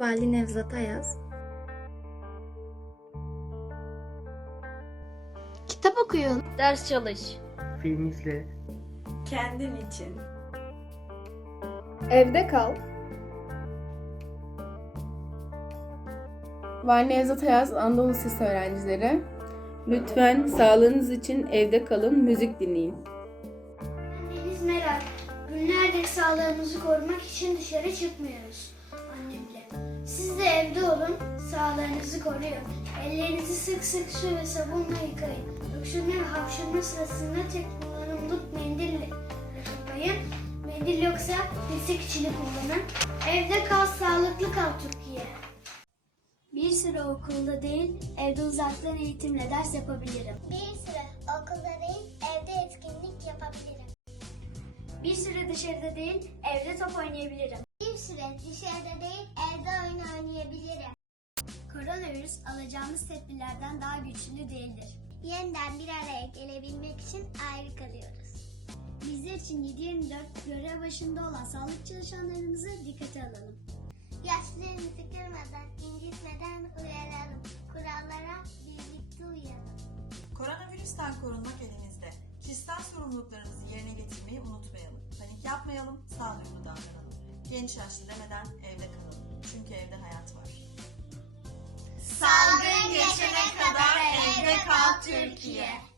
Vali Nevzat Ayaz. Kitap okuyun. Ders çalış. Film izle. Kendin için. Evde kal. Vali Nevzat Ayaz Anadolu Lisesi öğrencileri. Lütfen sağlığınız için evde kalın, müzik dinleyin. Annemiz Meral. Günlerdir sağlığımızı korumak için dışarı çıkmıyoruz annemle. Siz de evde olun, sağlığınızı koruyun. Ellerinizi sık sık su ve sabunla yıkayın. Öksürme ve hapşırma sırasında tek kullanımlık mendille tutmayın. Mendil yoksa destek içini kullanın. Evde kal, sağlıklı kal Türkiye. Bir süre okulda değil, evde uzaktan eğitimle ders yapabilirim. Bir süre okulda değil. Bir süre dışarıda değil, evde top oynayabilirim. Bir süre dışarıda değil, evde oyun oynayabilirim. Koronavirüs alacağımız tedbirlerden daha güçlü değildir. Yeniden bir araya gelebilmek için ayrı kalıyoruz. Bizler için 7-24 görev başında olan sağlık çalışanlarımızı dikkate alalım. Yaşlarımızı kırmadan, incitmeden uyaralım. Kurallara birlikte uyalım. Koronavirüsten korunmak elimizde. Kişisel sorumluluklarımızı yerine getirmeyi unutmayalım. Panik yapmayalım, sağduyulu davranalım. Genç yaşlı demeden evde kalalım. Çünkü evde hayat var. Salgın geçene kadar evde kal Türkiye.